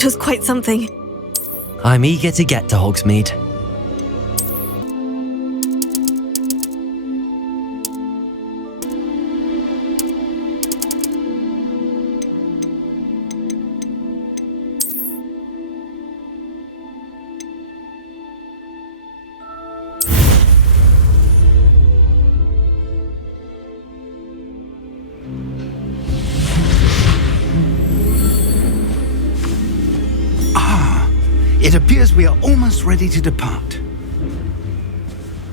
That was quite something. I'm eager to get to Hogsmeade. It appears we are almost ready to depart.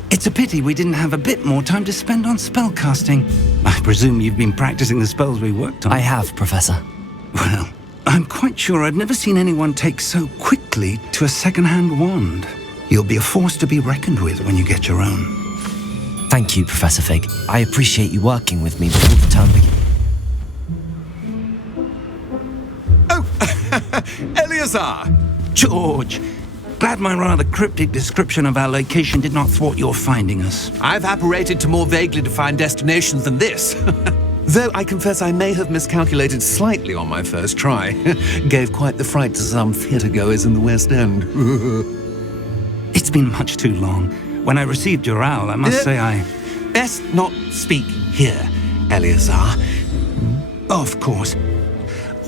It's a pity we didn't have a bit more time to spend on spellcasting. I presume you've been practicing the spells we worked on. I have, Professor. Well, I'm quite sure I've never seen anyone take so quickly to a second-hand wand. You'll be a force to be reckoned with when you get your own. Thank you, Professor Fig. I appreciate you working with me before the term begins. Oh, Eleazar! George, glad my rather cryptic description of our location did not thwart your finding us. I've apparated to more vaguely defined destinations than this. Though I confess I may have miscalculated slightly on my first try. Gave quite the fright to some theatre-goers in the West End. It's been much too long. When I received your owl, I must say I... Best not speak here, Eleazar. Of course.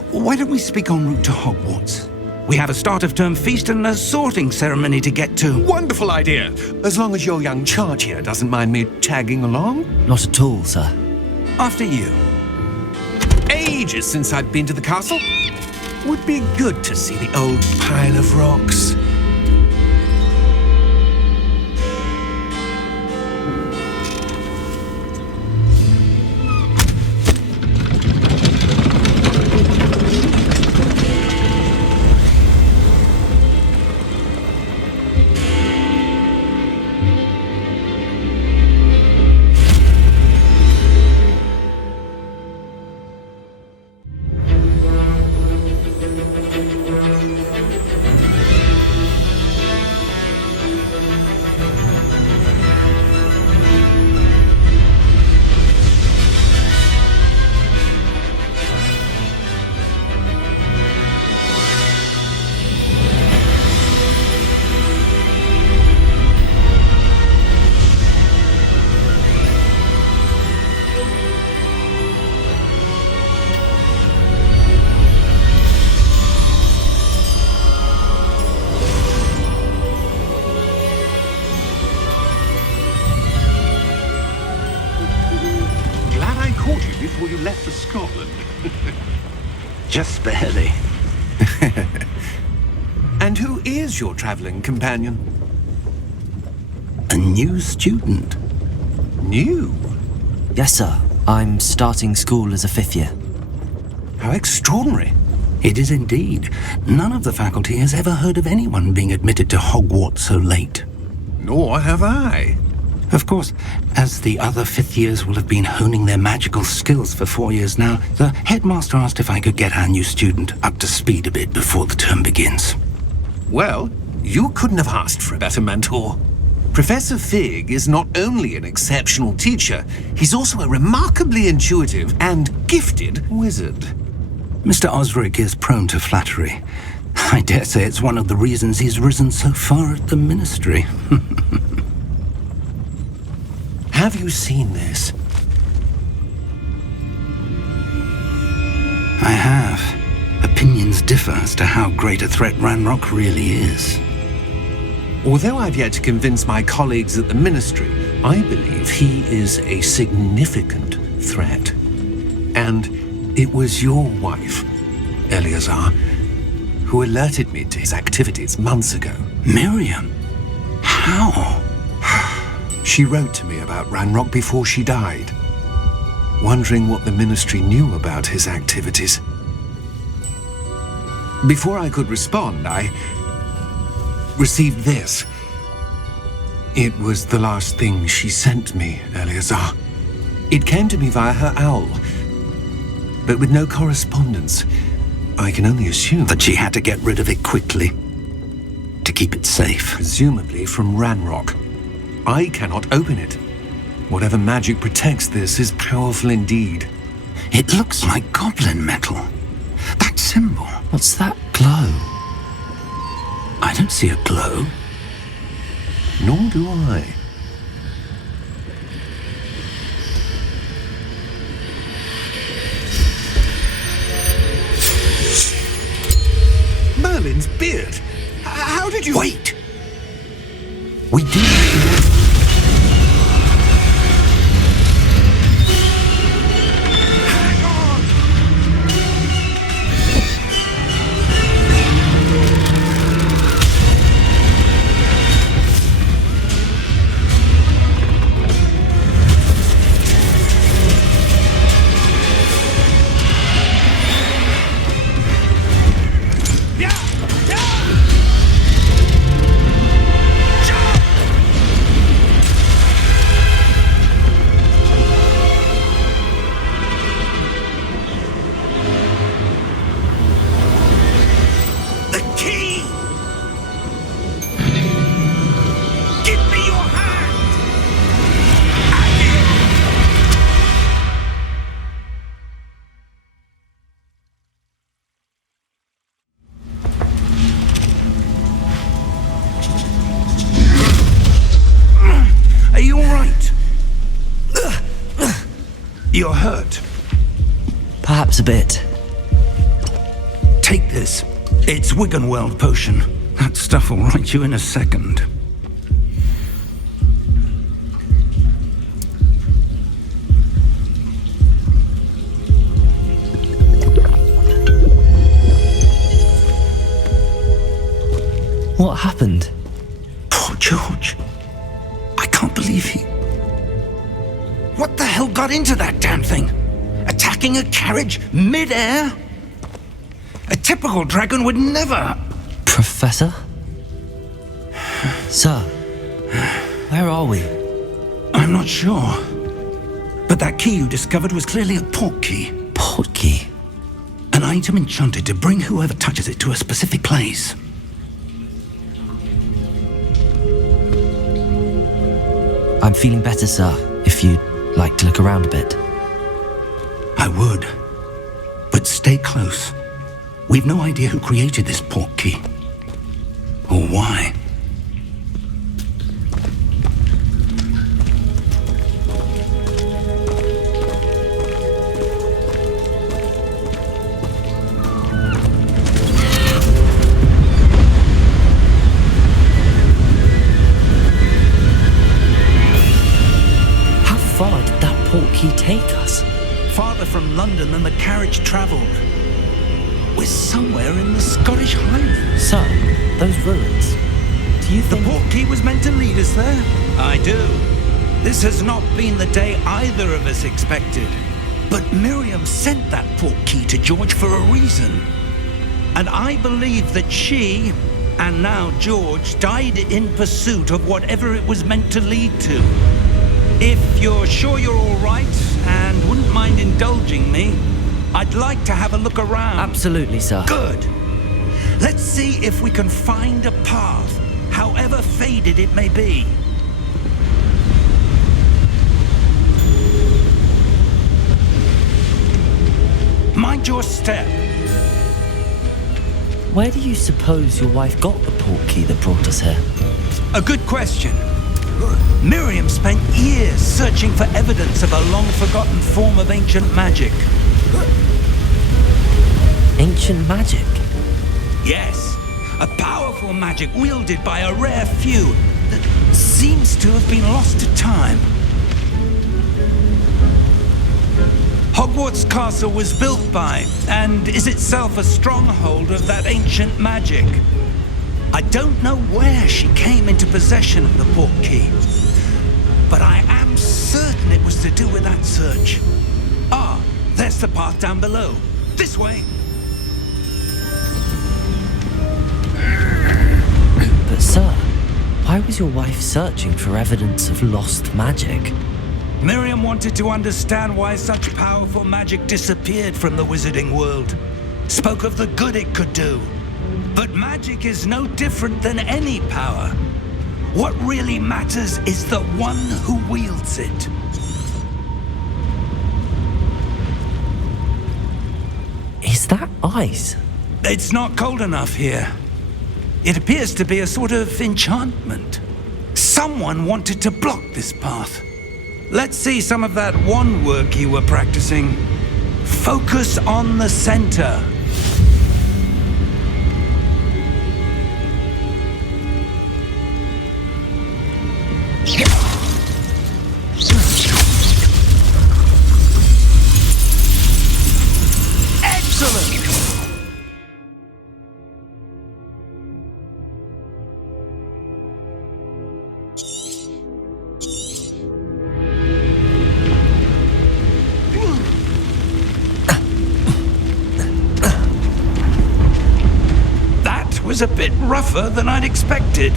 Why don't we speak en route to Hogwarts? We have a start-of-term feast and a sorting ceremony to get to. Wonderful idea. As long as your young charge here doesn't mind me tagging along. Not at all, sir. After you. Ages since I've been to the castle. Would be good to see the old pile of rocks. Before you left for Scotland. Just barely. And who is your travelling companion? A new student. New? Yes, sir. I'm starting school as a 5th year. How extraordinary. It is indeed. None of the faculty has ever heard of anyone being admitted to Hogwarts so late. Nor have I. Of course, as the other 5th years will have been honing their magical skills for 4 years now, the headmaster asked if I could get our new student up to speed a bit before the term begins. Well, you couldn't have asked for a better mentor. Professor Fig is not only an exceptional teacher, he's also a remarkably intuitive and gifted wizard. Mr. Osric is prone to flattery. I dare say it's one of the reasons he's risen so far at the ministry. Have you seen this? I have. Opinions differ as to how great a threat Ranrock really is. Although I've yet to convince my colleagues at the ministry, I believe he is a significant threat. And it was your wife, Eleazar, who alerted me to his activities months ago. Miriam? How? She wrote to me about Ranrock before she died, wondering what the ministry knew about his activities. Before I could respond, I received this. It was the last thing she sent me, Eleazar. It came to me via her owl, but with no correspondence. I can only assume that she had to get rid of it quickly, to keep it safe. Presumably from Ranrock. I cannot open it. Whatever magic protects this is powerful indeed. It looks like goblin metal. That symbol. What's that glow? I don't see a glow. Nor do I. Merlin's beard. How did you... Wait! We do... Hang on! You're hurt. Perhaps a bit. Take this. It's Wiggenweld potion. That stuff will right you in a second. What happened? Poor George. I can't believe he... What the hell got into that damn thing? Attacking a carriage mid-air? A typical dragon would never... Professor? Sir, where are we? I'm not sure. But that key you discovered was clearly a portkey. Portkey? An item enchanted to bring whoever touches it to a specific place. I'm feeling better, sir, if you'd like to look around a bit. I would. But stay close. We've no idea who created this portkey. Or why. How far did that portkey take us? Farther from London than the carriage travelled. We're somewhere in the Scottish Highlands. Sir, those ruins. Do you The think... portkey was meant to lead us there? I do. This has not been the day either of us expected. But Miriam sent that portkey to George for a reason. And I believe that she, and now George, died in pursuit of whatever it was meant to lead to. If you're sure you're all right and wouldn't mind indulging me, I'd like to have a look around. Absolutely, sir. Good. Let's see if we can find a path, however faded it may be. Mind your step. Where do you suppose your wife got the portkey that brought us here? A good question. Miriam spent years searching for evidence of a long-forgotten form of ancient magic. Ancient magic? Yes, a powerful magic wielded by a rare few that seems to have been lost to time. Hogwarts Castle was built by, and is itself a stronghold of that ancient magic. I don't know where she came into possession of the portkey, but I am certain it was to do with that search. Ah, there's the path down below. This way. But sir, why was your wife searching for evidence of lost magic? Miriam wanted to understand why such powerful magic disappeared from the wizarding world. Spoke of the good it could do. But magic is no different than any power. What really matters is the one who wields it. Is that ice? It's not cold enough here. It appears to be a sort of enchantment. Someone wanted to block this path. Let's see some of that wand work you were practicing. Focus on the center. Excellent! That was a bit rougher than I'd expected.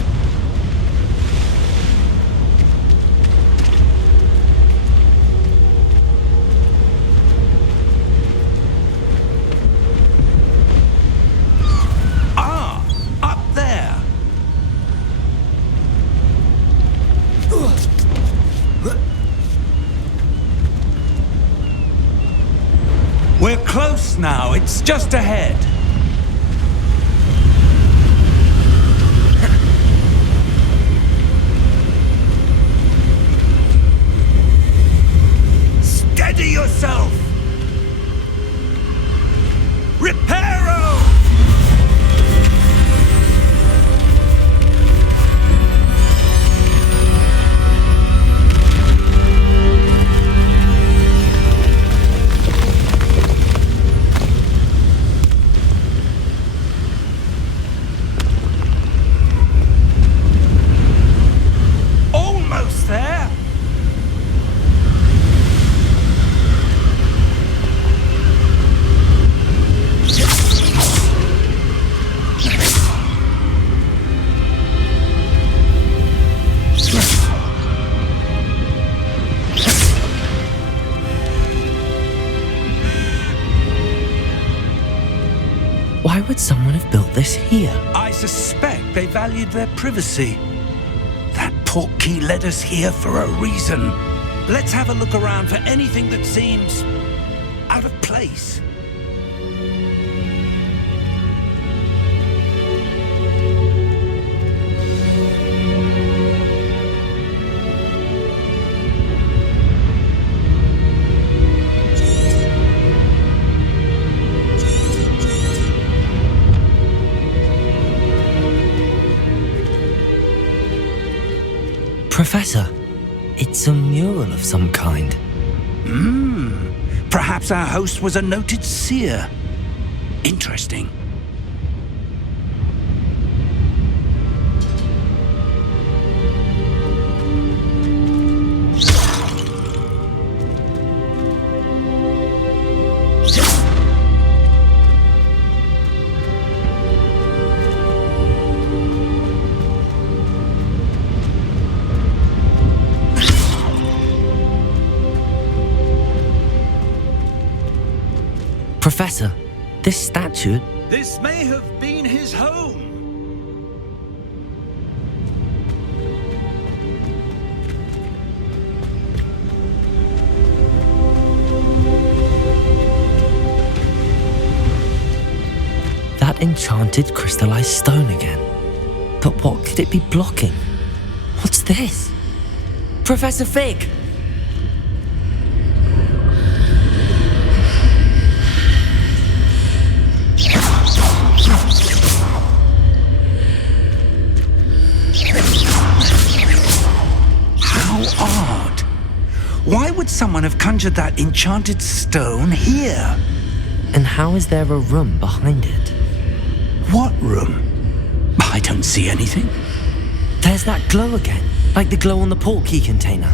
We're close now, it's just ahead. Steady yourself! Reparo! Why would someone have built this here? I suspect they valued their privacy. That Portkey led us here for a reason. Let's have a look around for anything that seems out of place. Professor, it's a mural of some kind. Perhaps our host was a noted seer. Interesting. Professor, this statue... This may have been his home. That enchanted crystallized stone again. But what could it be blocking? What's this? Professor Fig! Why would someone have conjured that enchanted stone here? And how is there a room behind it? What room? I don't see anything. There's that glow again, like the glow on the Portkey container.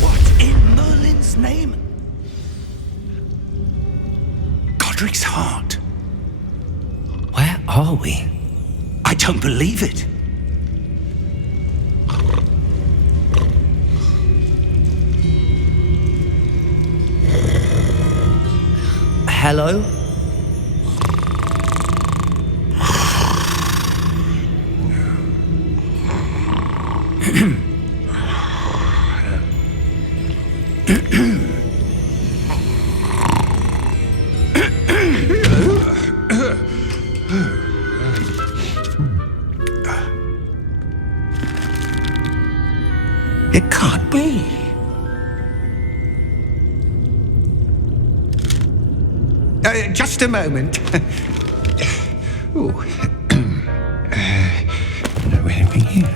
What in Merlin's name? Godric's heart. Where are we? I don't believe it. Hello? It can't be. Just a moment. Ooh. No, anything here?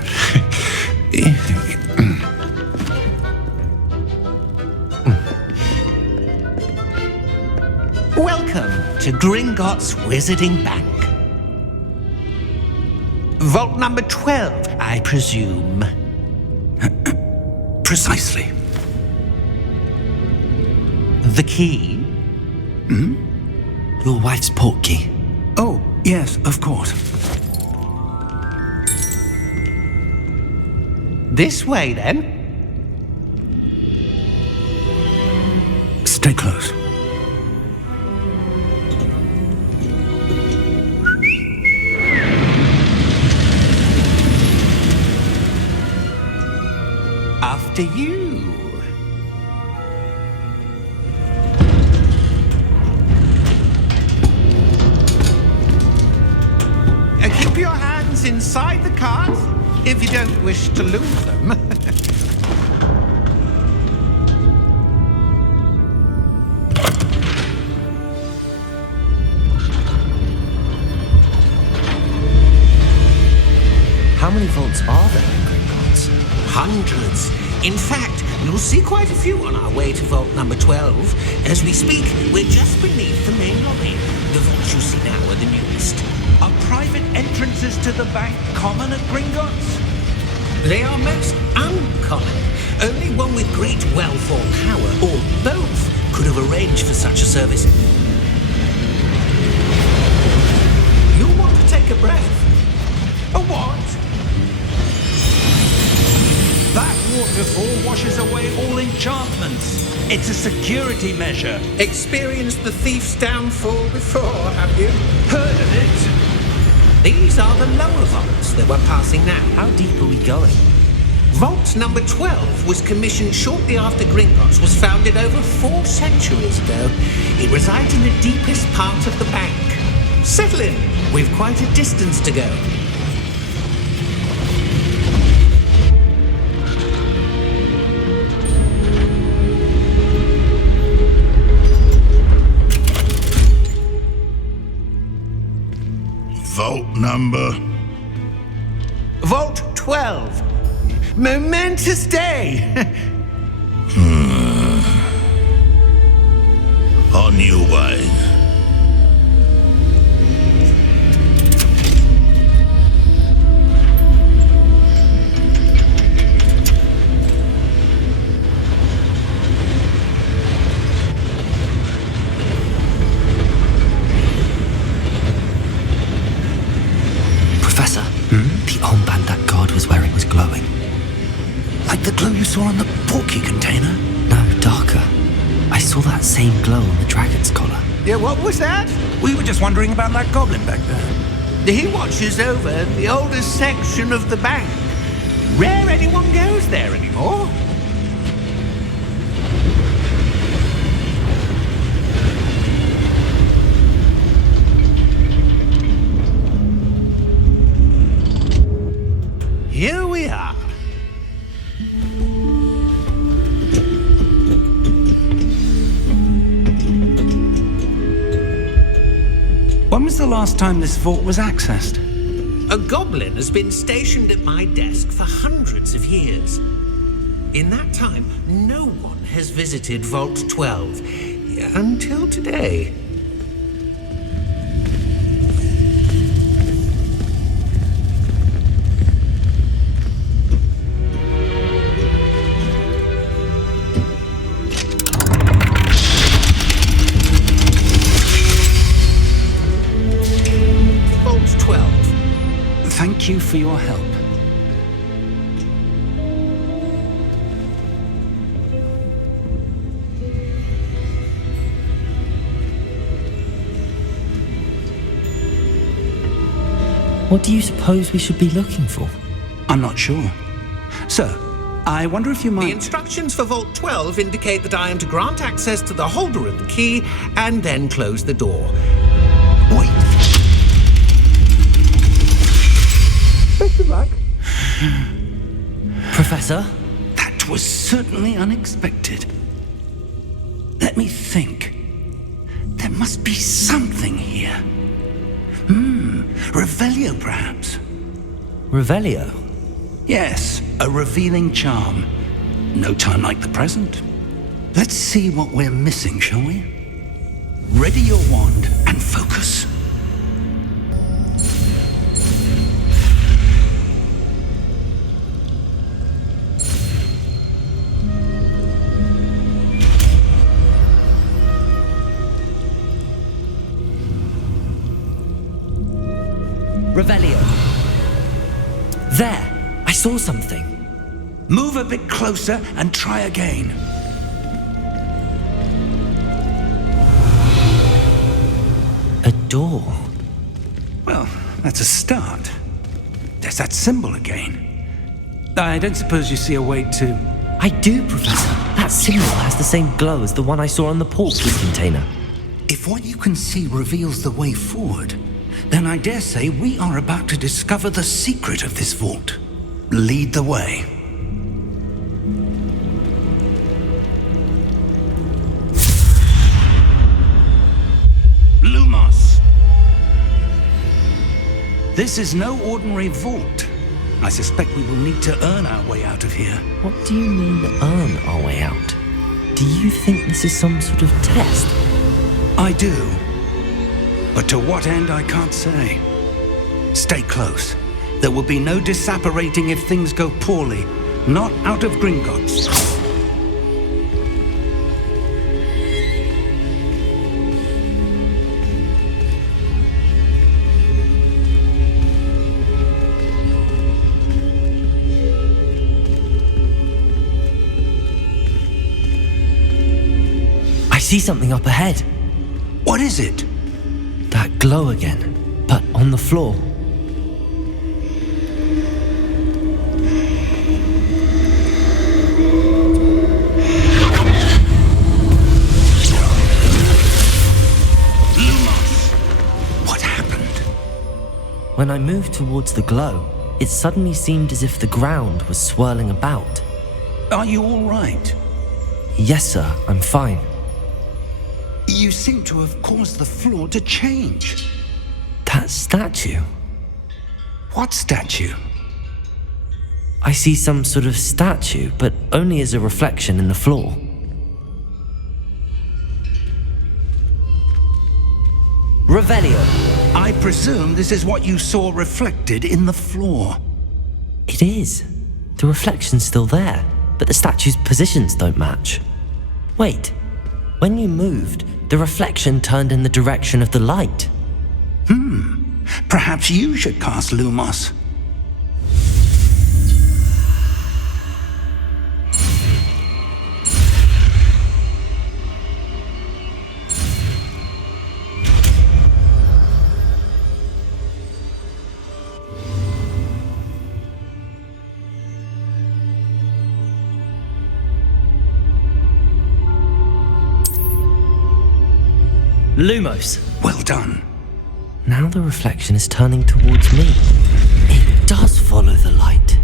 Welcome to Gringotts Wizarding Bank. Vault number 12, I presume. Precisely. The key? Your wife's portkey. Oh, yes, of course. This way, then. Stay close. After you. Keep your hands inside the cart if you don't wish to lose them. How many vaults are there in Gringotts? Hundreds. In fact, you'll see quite a few on our way to vault number 12. As we speak, we're just beneath the main lobby. The vaults you see now are the newest. Are private entrances to the bank common at Gringotts? They are most uncommon. Only one with great wealth or power, or both, could have arranged for such a service. You'll want to take a breath. A what? That waterfall washes away all enchantments. It's a security measure. Experienced the thief's downfall before, have you? Heard of it? These are the lower vaults that we're passing now. How deep are we going? Vault number 12 was commissioned shortly after Gringotts was founded over 4 centuries ago. It resides in the deepest part of the bank. Settle in. We've quite a distance to go. Vault number? Vault 12. Momentous day. On your way. Professor, the armband that guard was wearing was glowing. Like the glow you saw on the Portkey container? No, darker. I saw that same glow on the dragon's collar. Yeah, what was that? We were just wondering about that goblin back there. He watches over the oldest section of the bank. Rare anyone goes there anymore. Here we are. When was the last time this vault was accessed? A goblin has been stationed at my desk for hundreds of years. In that time, no one has visited Vault 12 until today. Thank you for your help. What do you suppose we should be looking for? I'm not sure. Sir, I wonder if you might... The instructions for Vault 12 indicate that I am to grant access to the holder of the key and then close the door. Wait. Best of luck. Professor? That which was certainly unexpected. Let me think. There must be something here. Revelio, perhaps. Revelio? Yes, a revealing charm. No time like the present. Let's see what we're missing, shall we? Ready your wand and focus. Revelio. There! I saw something. Move a bit closer and try again. A door. Well, that's a start. There's that symbol again. I don't suppose you see a way to... I do, Professor. That symbol has the same glow as the one I saw on the Portkey container. If what you can see reveals the way forward, then I dare say we are about to discover the secret of this vault. Lead the way. Lumos! This is no ordinary vault. I suspect we will need to earn our way out of here. What do you mean, earn our way out? Do you think this is some sort of test? I do. But to what end, I can't say. Stay close. There will be no disapparating if things go poorly. Not out of Gringotts. I see something up ahead. What is it? That glow again, but on the floor. Lumos! What happened? When I moved towards the glow, it suddenly seemed as if the ground was swirling about. Are you all right? Yes, sir, I'm fine. You seem to have caused the floor to change. That statue? What statue? I see some sort of statue, but only as a reflection in the floor. Revelio. I presume this is what you saw reflected in the floor. It is. The reflection's still there, but the statue's positions don't match. Wait, when you moved, the reflection turned in the direction of the light. Perhaps you should cast Lumos. Lumos. Well done. Now the reflection is turning towards me. It does follow the light.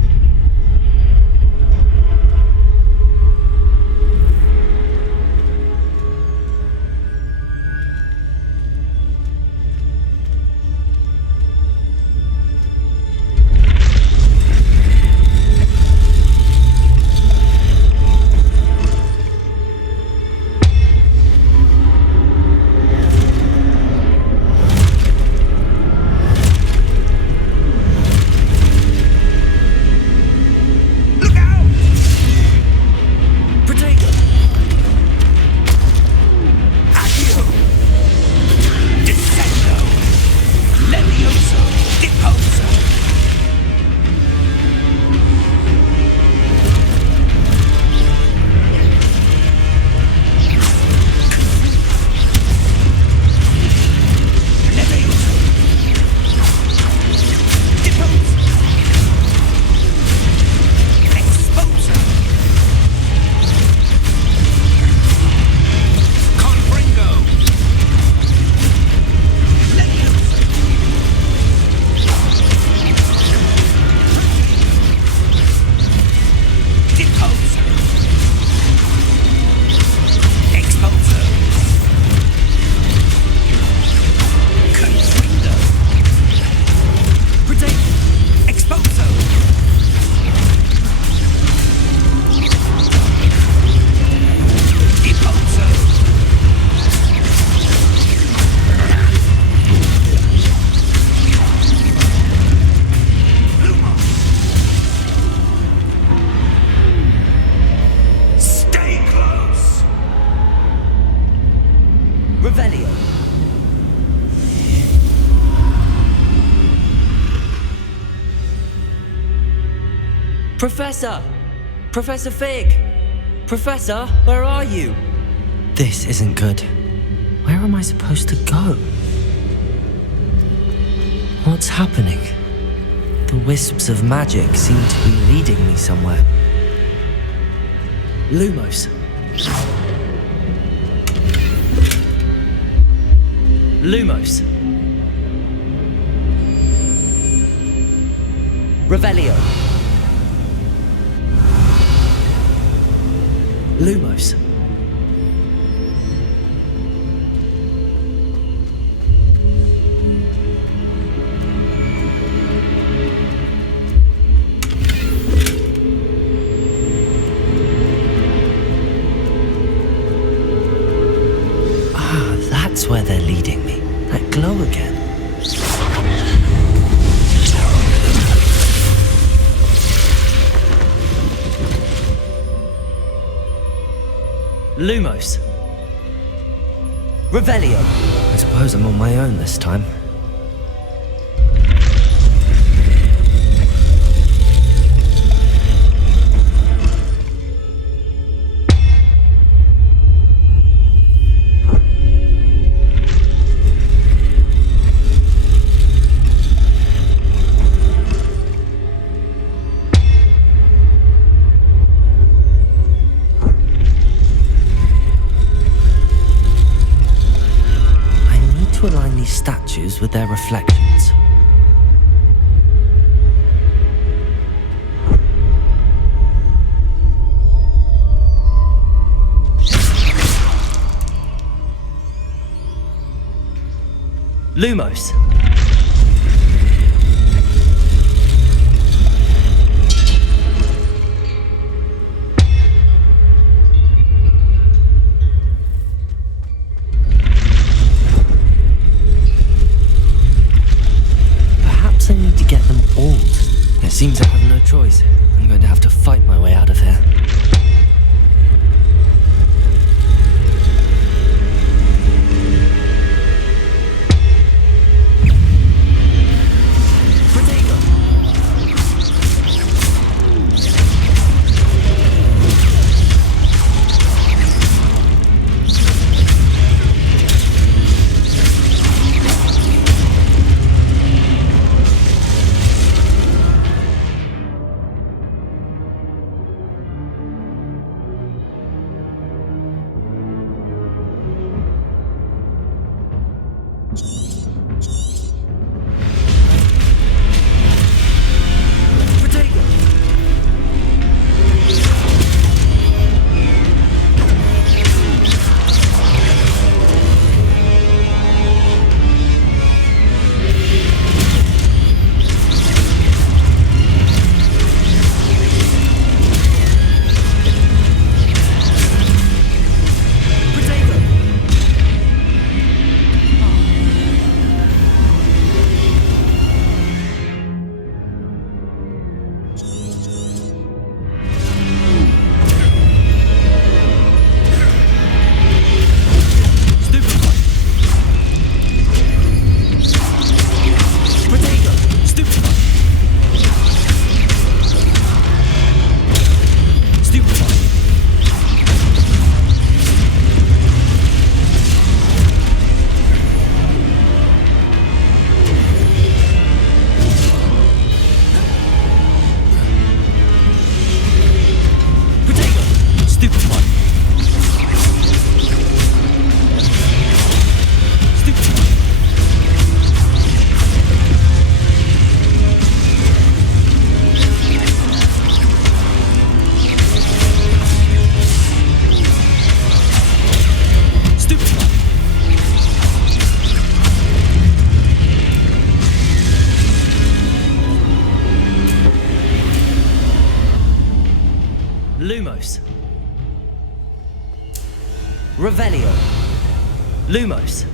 Professor! Professor Fig! Professor, where are you? This isn't good. Where am I supposed to go? What's happening? The wisps of magic seem to be leading me somewhere. Lumos. Lumos. Revelio. Lumos. That's where they're leading me. That glow again. Lumos. Revelio. I suppose I'm on my own this time. Statues with their reflections. Lumos. I need to get them all. It seems I have no choice. I'm going to have to fight my way out of here. Lumos. Revelio. Lumos.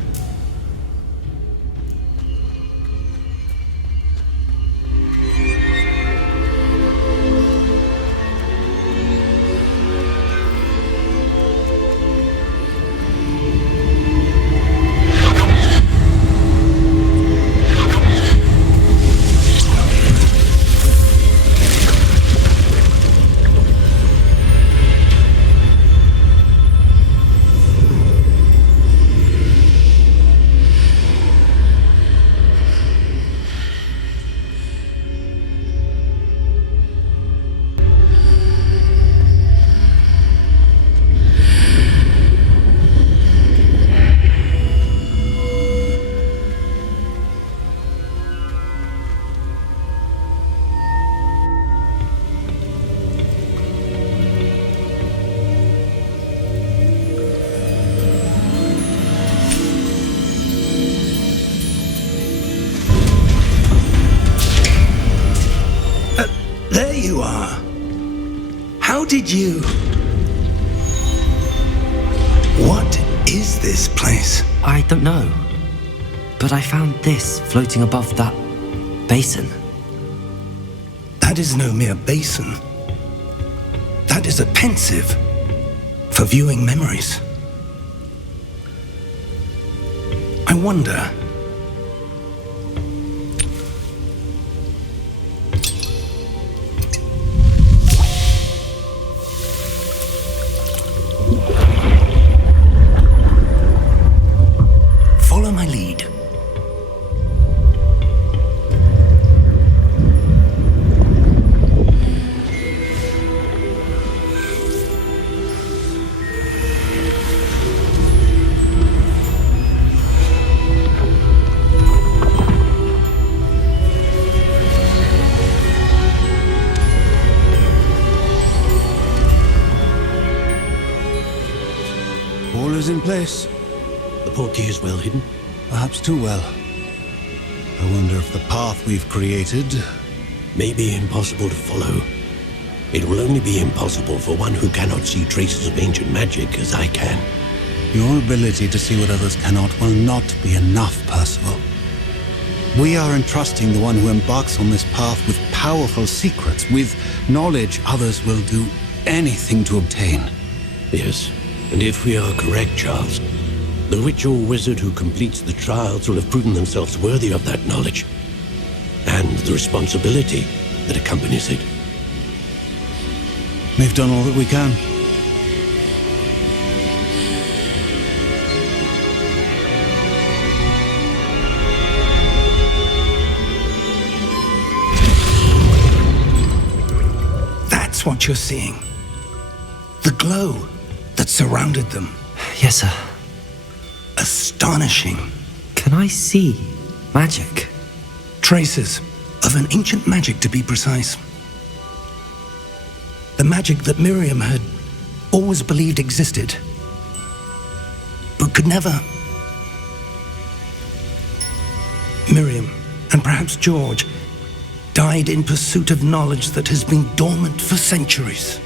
you are. How did you... What is this place? I don't know. But I found this floating above that basin. That is no mere basin. That is a pensive for viewing memories. I wonder... Follow my lead. All is in place. The portkey is well hidden. Perhaps too well. I wonder if the path we've created... May be impossible to follow. It will only be impossible for one who cannot see traces of ancient magic as I can. Your ability to see what others cannot will not be enough, Percival. We are entrusting the one who embarks on this path with powerful secrets, with knowledge others will do anything to obtain. Yes, and if we are correct, Charles, the witch or wizard who completes the trials will have proven themselves worthy of that knowledge, and the responsibility that accompanies it. We've done all that we can. That's what you're seeing. The glow that surrounded them. Yes, sir. Astonishing. Can I see magic? Traces of an ancient magic, to be precise. The magic that Miriam had always believed existed, but could never. Miriam, and perhaps George, died in pursuit of knowledge that has been dormant for centuries.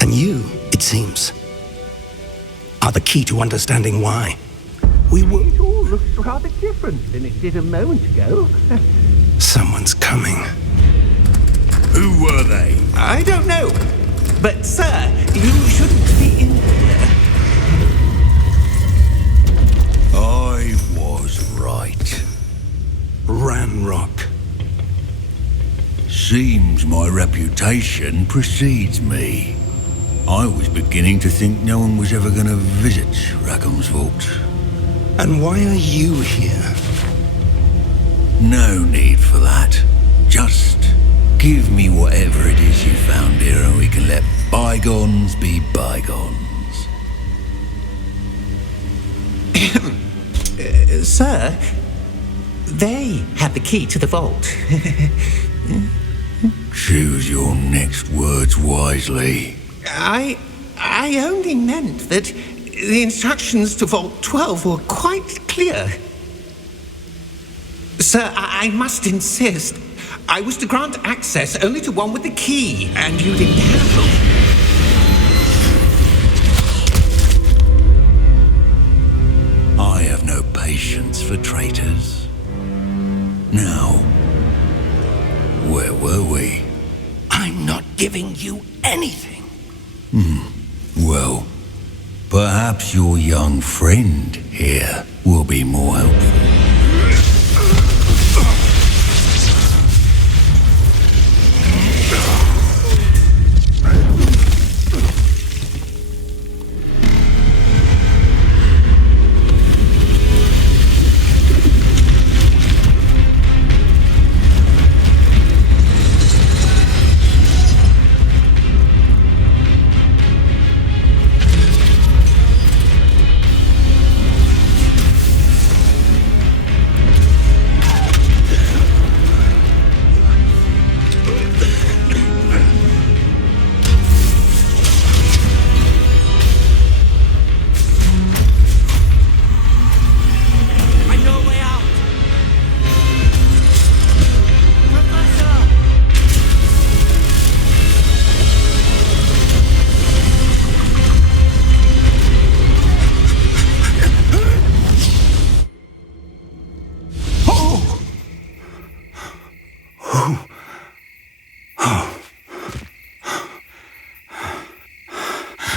And you, it seems, are the key to understanding why. It all looks rather different than it did a moment ago. Someone's coming. Who were they? I don't know. But, sir, you shouldn't be in here. I was right. Ranrock. Seems my reputation precedes me. I was beginning to think no one was ever going to visit Rackham's Vault. And why are you here? No need for that. Just give me whatever it is you found here and we can let bygones be bygones. Sir, they had the key to the vault. Choose your next words wisely. I only meant that the instructions to Vault 12 were quite clear. Sir, I must insist. I was to grant access only to one with the key, and you didn't have them. I have no patience for traitors. Now, where were we? I'm not giving you anything. Well, perhaps your young friend here will be more helpful.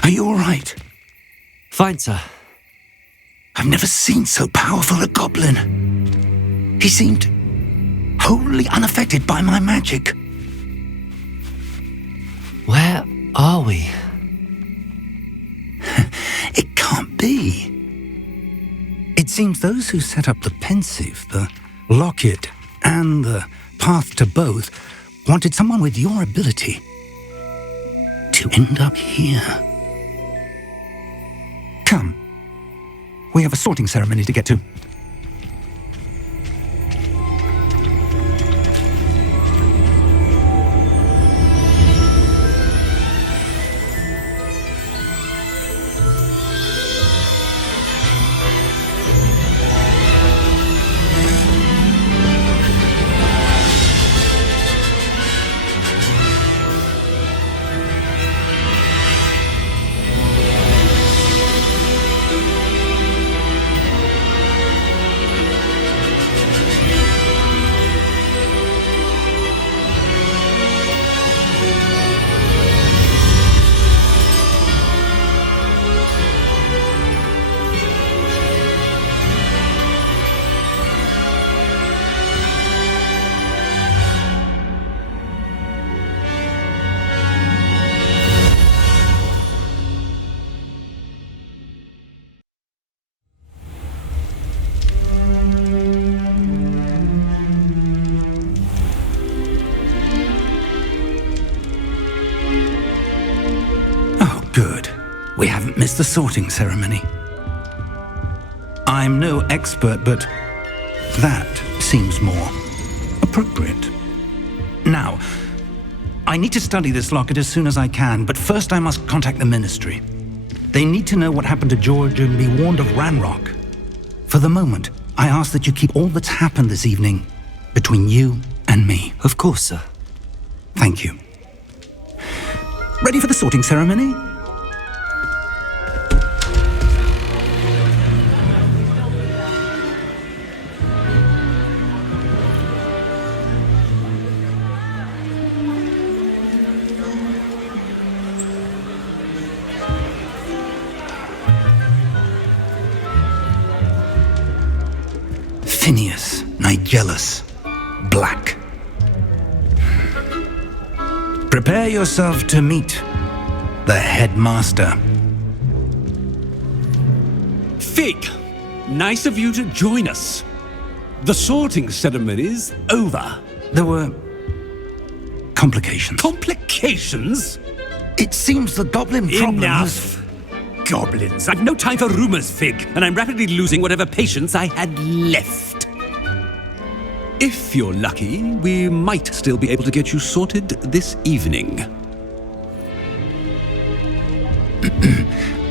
Are you all right? Fine, sir. I've never seen so powerful a goblin. He seemed wholly unaffected by my magic. Where are we? It can't be. It seems those who set up the pensive, the locket, and the path to both wanted someone with your ability to end up here. Come. We have a sorting ceremony to get to. Good. We haven't missed the sorting ceremony. I'm no expert, but that seems more appropriate. Now, I need to study this locket as soon as I can, but first I must contact the Ministry. They need to know what happened to George and be warned of Ranrock. For the moment, I ask that you keep all that's happened this evening between you and me. Of course, sir. Thank you. Ready for the sorting ceremony? Phineas, Nigellus, Black. Prepare yourself to meet the headmaster. Fig, nice of you to join us. The sorting ceremony's over. There were complications. Complications? It seems the goblin problem Enough! Goblins. I've no time for rumors, Fig, and I'm rapidly losing whatever patience I had left. If you're lucky, we might still be able to get you sorted this evening.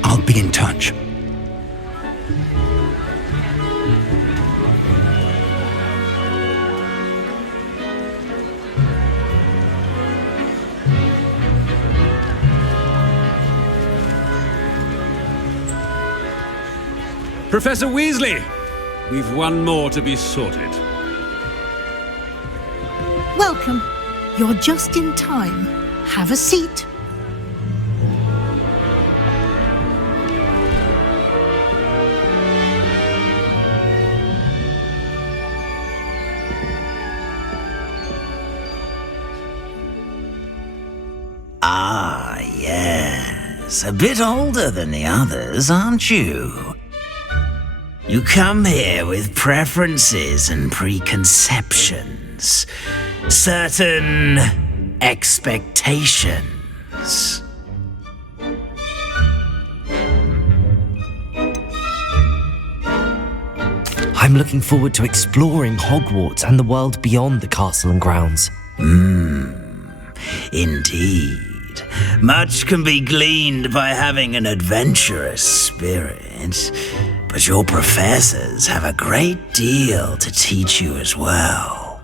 I'll be in touch. Professor Weasley, we've one more to be sorted. Welcome. You're just in time. Have a seat. Ah, yes. A bit older than the others, aren't you? You come here with preferences and preconceptions. Certain expectations. I'm looking forward to exploring Hogwarts and the world beyond the castle and grounds. Indeed. Much can be gleaned by having an adventurous spirit, but your professors have a great deal to teach you as well.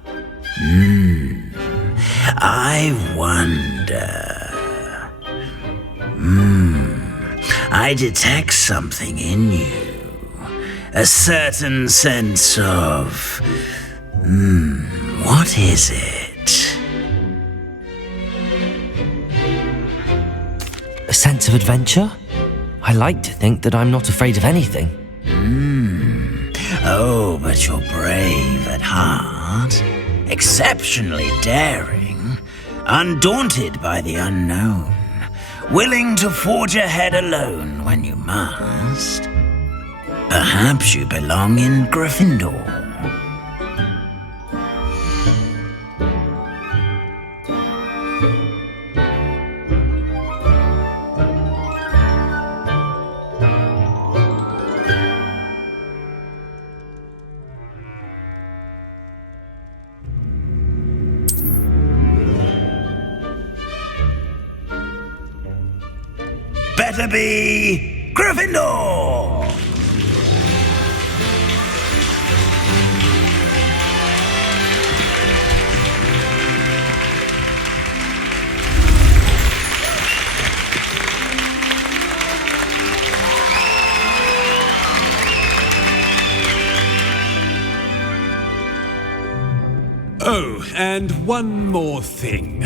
I wonder... I detect something in you. A certain sense of... what is it? A sense of adventure? I like to think that I'm not afraid of anything. Oh, but you're brave at heart, exceptionally daring, undaunted by the unknown, willing to forge ahead alone when you must. Perhaps you belong in Gryffindor. Better be Gryffindor! Oh, and one more thing.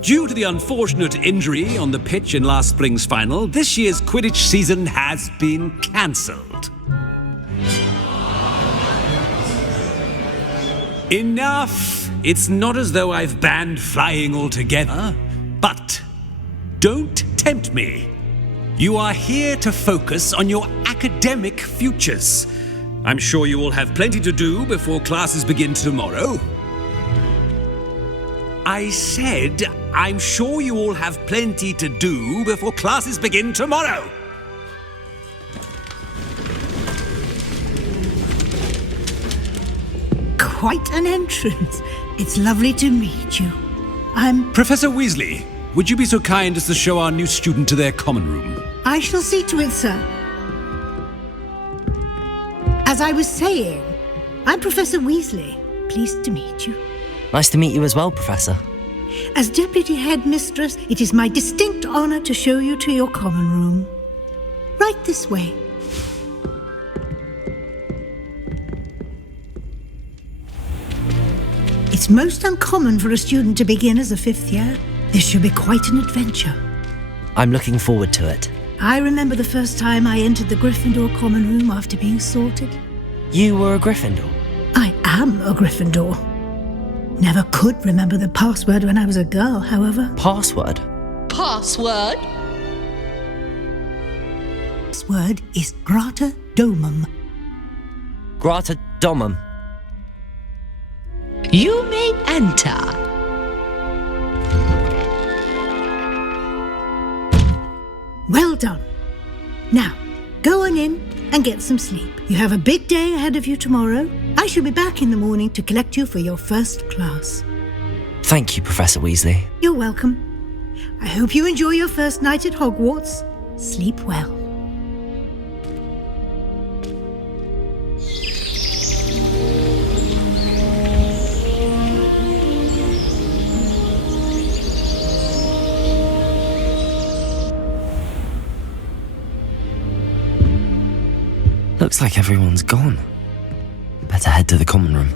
Due to the unfortunate injury on the pitch in last spring's final, this year's Quidditch season has been cancelled. Enough! It's not as though I've banned flying altogether, but don't tempt me. You are here to focus on your academic futures. I'm sure you all have plenty to do before classes begin tomorrow. I said, I'm sure you all have plenty to do before classes begin tomorrow. Quite an entrance. It's lovely to meet you. I'm... Professor Weasley, would you be so kind as to show our new student to their common room? I shall see to it, sir. As I was saying, I'm Professor Weasley. Pleased to meet you. Nice to meet you as well, Professor. As Deputy Headmistress, it is my distinct honor to show you to your common room. Right this way. It's most uncommon for a student to begin as a fifth year. This should be quite an adventure. I'm looking forward to it. I remember the first time I entered the Gryffindor common room after being sorted. You were a Gryffindor? I am a Gryffindor. Never could remember the password when I was a girl, however. Password? Password? Password is Grata Domum. Grata Domum. You may enter. Well done. Now, go on in and get some sleep. You have a big day ahead of you tomorrow. I shall be back in the morning to collect you for your first class. Thank you, Professor Weasley. You're welcome. I hope you enjoy your first night at Hogwarts. Sleep well. Looks like everyone's gone. Better head to the common room.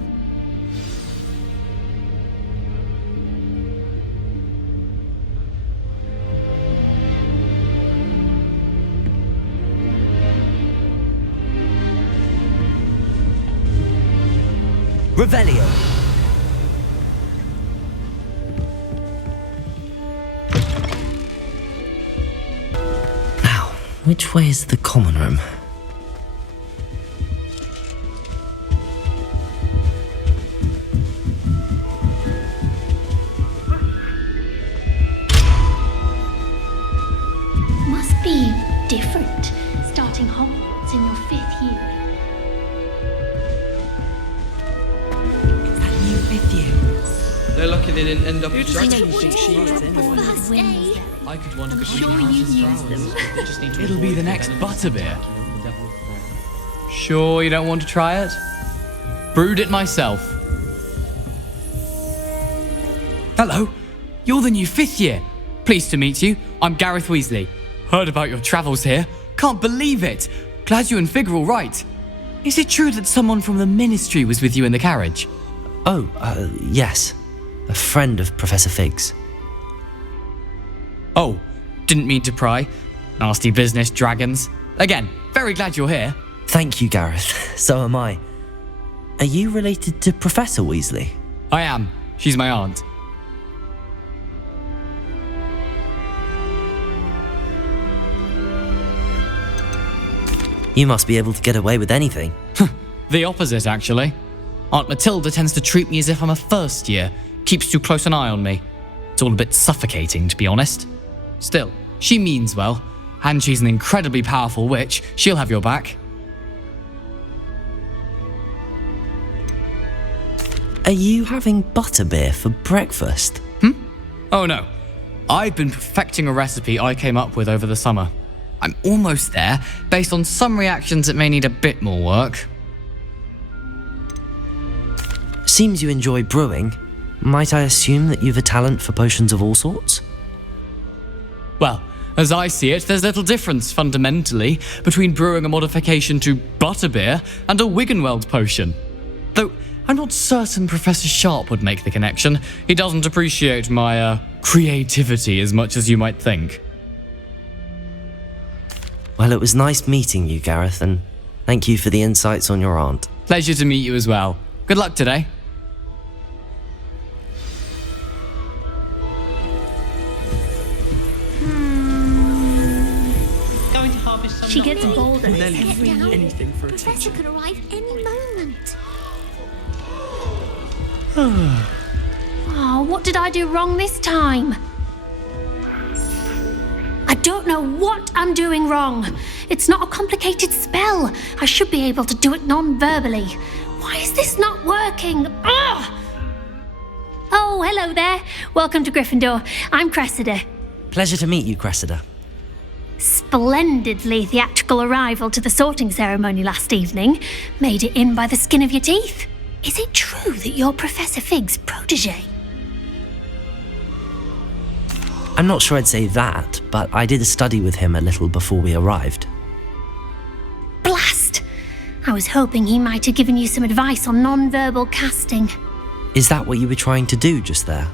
Revelio. Now, which way is the common room? Different, starting Hogwarts in your 5th year. That new 5th year. They're lucky they didn't end up with Just dragons. think she is first day. I could wander I'm between sure houses you for use them. hours. They just need to It'll be avoid the next venomous butterbeer. attacking the devil threat. Sure you don't want to try it? Brewed it myself. Hello, you're the new 5th year. Pleased to meet you. I'm Gareth Weasley. Heard about your travels here. Can't believe it. Glad you and Fig are all right. Is it true that someone from the Ministry was with you in the carriage? Oh, yes. A friend of Professor Fig's. Oh, Didn't mean to pry. Nasty business, dragons. Again, very glad you're here. Thank you, Gareth. So am I. Are you related to Professor Weasley? I am. She's my aunt. You must be able to get away with anything. The opposite, actually. Aunt Matilda tends to treat me as if I'm a first year, keeps too close an eye on me. It's all a bit suffocating, to be honest. Still, she means well, and she's an incredibly powerful witch. She'll have your back. Are you having butterbeer for breakfast? Oh no. I've been perfecting a recipe I came up with over the summer. I'm almost there. Based on some reactions, it may need a bit more work. Seems you enjoy brewing. Might I assume that you've a talent for potions of all sorts? Well, as I see it, there's little difference, fundamentally, between brewing a modification to butterbeer and a Wiggenweld potion. Though, I'm not certain Professor Sharp would make the connection. He doesn't appreciate my, creativity as much as you might think. Well, it was nice meeting you, Gareth, and thank you for the insights on your aunt. Pleasure to meet you as well. Good luck today. She gets bolder. Nelly, anything for a Professor teacher. could arrive any moment. Oh, what did I do wrong this time? I don't know what I'm doing wrong. It's not a complicated spell. I should be able to do it non-verbally. Why is this not working? Ugh! Oh, hello there. Welcome to Gryffindor. I'm Cressida. Pleasure to meet you, Cressida. Splendidly theatrical arrival to the sorting ceremony last evening. Made it in by the skin of your teeth. Is it true that you're Professor Fig's protege? I'm not sure I'd say that, but I did a study with him a little before we arrived. Blast! I was hoping he might have given you some advice on non-verbal casting. Is that what you were trying to do just there?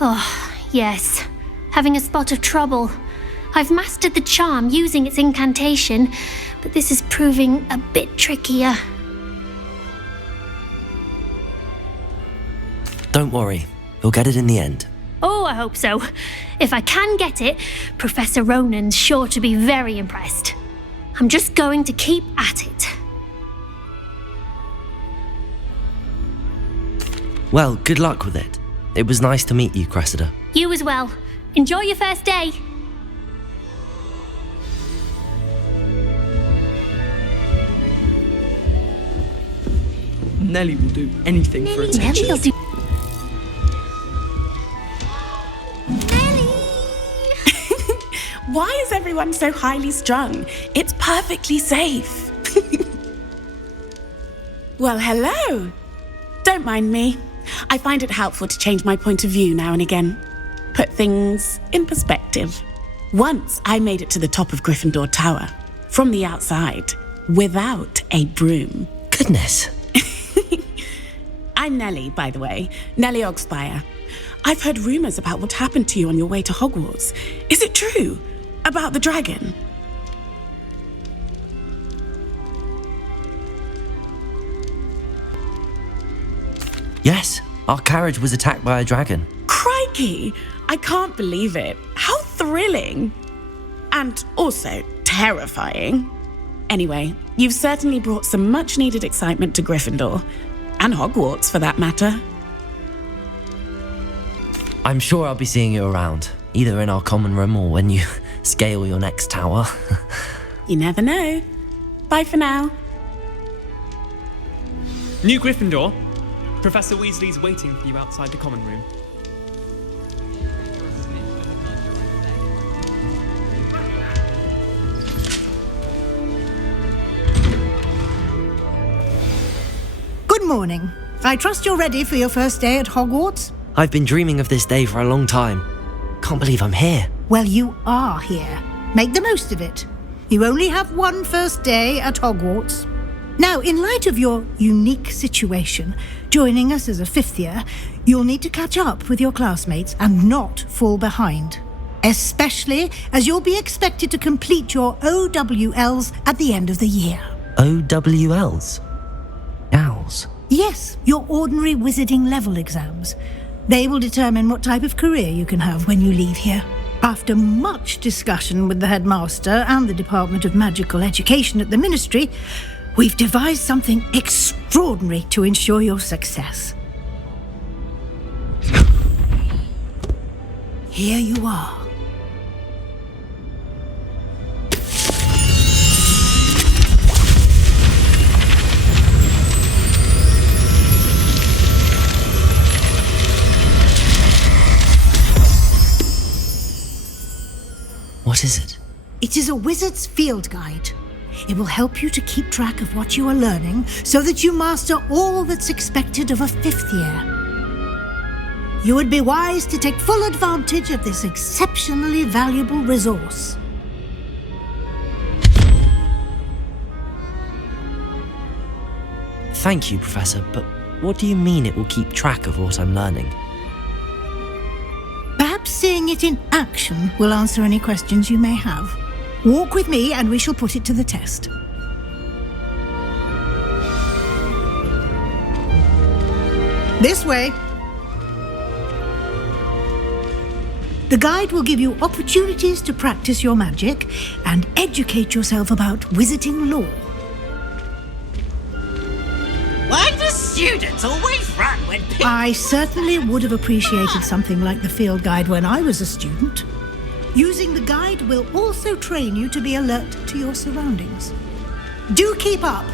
Oh, yes. Having a spot of trouble. I've mastered the charm using its incantation, but this is proving a bit trickier. Don't worry, you'll get it in the end. Oh, I hope so. If I can get it, Professor Ronan's sure to be very impressed. I'm just going to keep at it. Well, good luck with it. It was nice to meet you, Cressida. You as well. Enjoy your first day. Nelly will do anything for a teacher. Nelly will do. Why is everyone so highly strung? It's perfectly safe. Well, hello. Don't mind me. I find it helpful to change my point of view now and again. Put things in perspective. Once I made it to the top of Gryffindor Tower, from the outside, without a broom. Goodness. I'm Nelly, by the way. Nelly Ogspire. I've heard rumours about what happened to you on your way to Hogwarts. Is it true? About the dragon? Yes, our carriage was attacked by a dragon. Crikey! I can't believe it. How thrilling! And also terrifying. Anyway, you've certainly brought some much-needed excitement to Gryffindor. And Hogwarts, for that matter. I'm sure I'll be seeing you around, either in our common room or when you scale your next tower. You never know. Bye for now. New Gryffindor. Professor Weasley's waiting for you outside the common room. Good morning. I trust you're ready for your first day at Hogwarts? I've been dreaming of this day for a long time. Can't believe I'm here. Well, you are here. Make the most of it. You only have one first day at Hogwarts. Now, in light of your unique situation, joining us as a fifth year, you'll need to catch up with your classmates and not fall behind. especially as you'll be expected to complete your OWLs at the end of the year. OWLs? Owls? Yes, your ordinary wizarding level exams. They will determine what type of career you can have when you leave here. After much discussion with the headmaster and the Department of Magical Education at the Ministry, we've devised something extraordinary to ensure your success. Here you are. What is it? It is a wizard's field guide. It will help you to keep track of what you are learning so that you master all that's expected of a 5th year. You would be wise to take full advantage of this exceptionally valuable resource. Thank you, Professor, but what do you mean it will keep track of what I'm learning? Perhaps seeing it in action will answer any questions you may have. Walk with me and we shall put it to the test. This way. The guide will give you opportunities to practice your magic and educate yourself about wizarding lore. Why do students always run when people... I certainly would have appreciated something like the field guide when I was a student. Using the guide will also train you to be alert to your surroundings. Do keep up!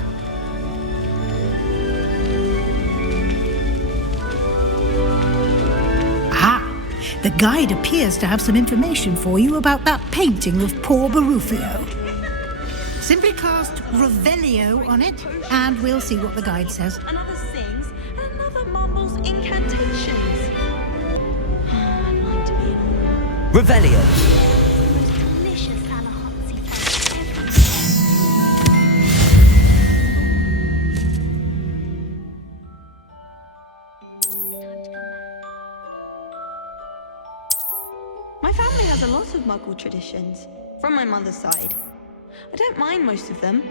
The guide appears to have some information for you about that painting of poor Barufio. Simply cast Revelio on it, and we'll see what the guide says. Another sings, and another mumbles incantations. I'd like to be in Revelio. the most delicious Alahotzi fun My family has a lot of Muggle traditions, from my mother's side. I don't mind most of them,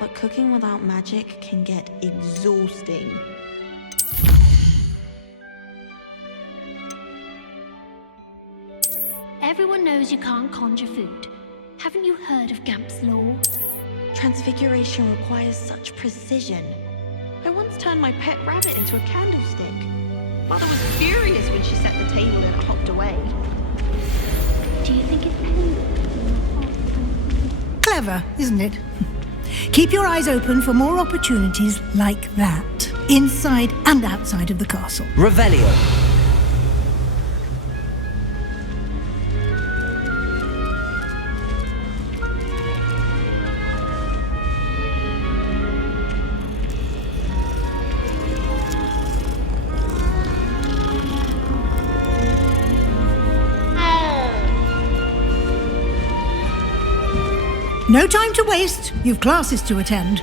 but cooking without magic can get exhausting. Everyone knows you can't conjure food. Haven't you heard of Gamp's Law? Transfiguration requires such precision. I once turned my pet rabbit into a candlestick. Mother was furious when she set the table and it hopped away. Do you think it's painful? Clever, isn't it? Keep your eyes open for more opportunities like that, inside and outside of the castle. Revelio. No time to waste. You've classes to attend.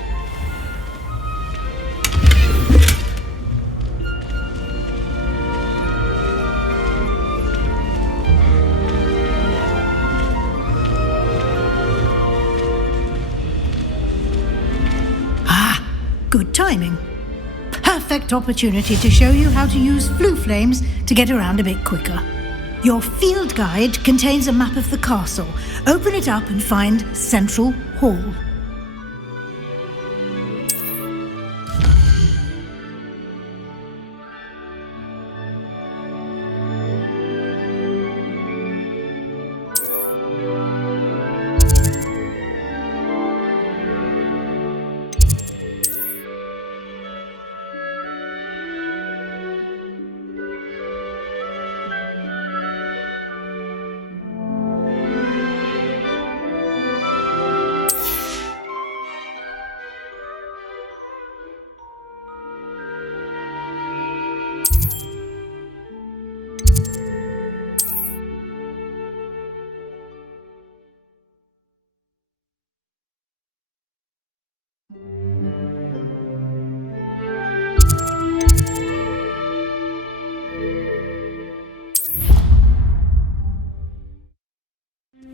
Good timing. Perfect opportunity to show you how to use flue flames to get around a bit quicker. Your field guide contains a map of the castle. Open it up and find Central Hall.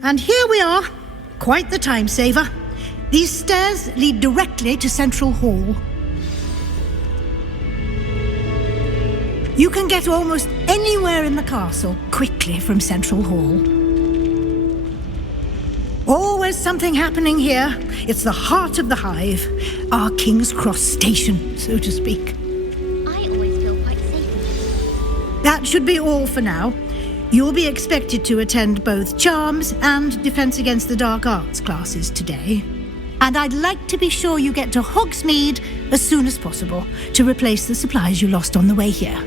And here we are. Quite the time saver. These stairs lead directly to Central Hall. You can get almost anywhere in the castle quickly from Central Hall. Always something happening here. It's the heart of the hive. Our King's Cross station, so to speak. I always feel quite safe. That should be all for now. You'll be expected to attend both Charms and Defense Against the Dark Arts classes today. And I'd like to be sure you get to Hogsmeade as soon as possible to replace the supplies you lost on the way here.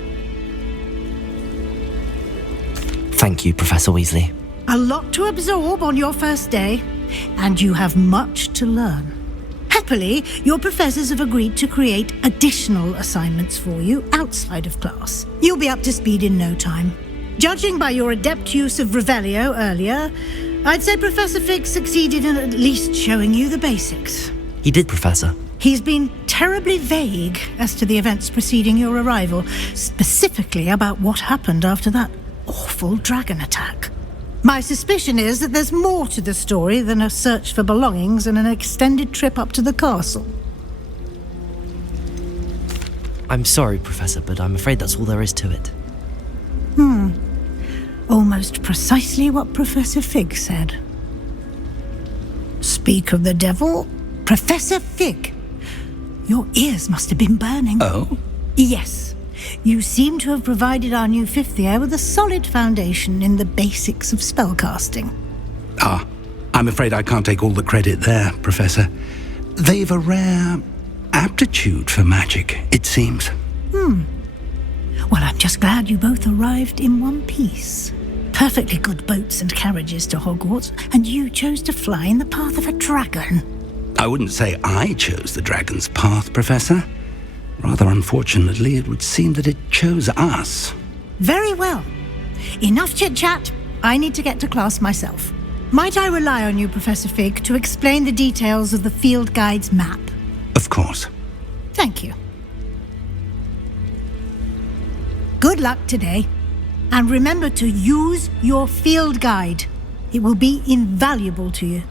Thank you, Professor Weasley. A lot to absorb on your first day, and you have much to learn. Happily, your professors have agreed to create additional assignments for you outside of class. You'll be up to speed in no time. Judging by your adept use of Revelio earlier, I'd say Professor Fig succeeded in at least showing you the basics. He did, Professor. He's been terribly vague as to the events preceding your arrival, specifically about what happened after that awful dragon attack. My suspicion is that there's more to the story than a search for belongings and an extended trip up to the castle. I'm sorry, Professor, but I'm afraid that's all there is to it. Almost precisely what Professor Fig said. Speak of the devil, Professor Fig. Your ears must have been burning. Oh? Yes. You seem to have provided our new fifth year with a solid foundation in the basics of spellcasting. I'm afraid I can't take all the credit there, Professor. They've a rare aptitude for magic, it seems. Well, I'm just glad you both arrived in one piece. Perfectly good boats and carriages to Hogwarts, and you chose to fly in the path of a dragon. I wouldn't say I chose the dragon's path, Professor. Rather unfortunately, it would seem that it chose us. Very well. Enough chit-chat. I need to get to class myself. Might I rely on you, Professor Fig, to explain the details of the field guide's map? Of course. Thank you. Good luck today. And remember to use your field guide. It will be invaluable to you.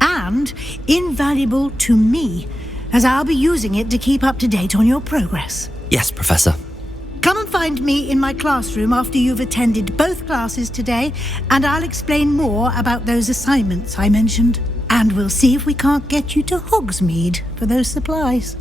And invaluable to me, as I'll be using it to keep up to date on your progress. Yes, Professor. Come and find me in my classroom after you've attended both classes today, and I'll explain more about those assignments I mentioned. And we'll see if we can't get you to Hogsmeade for those supplies.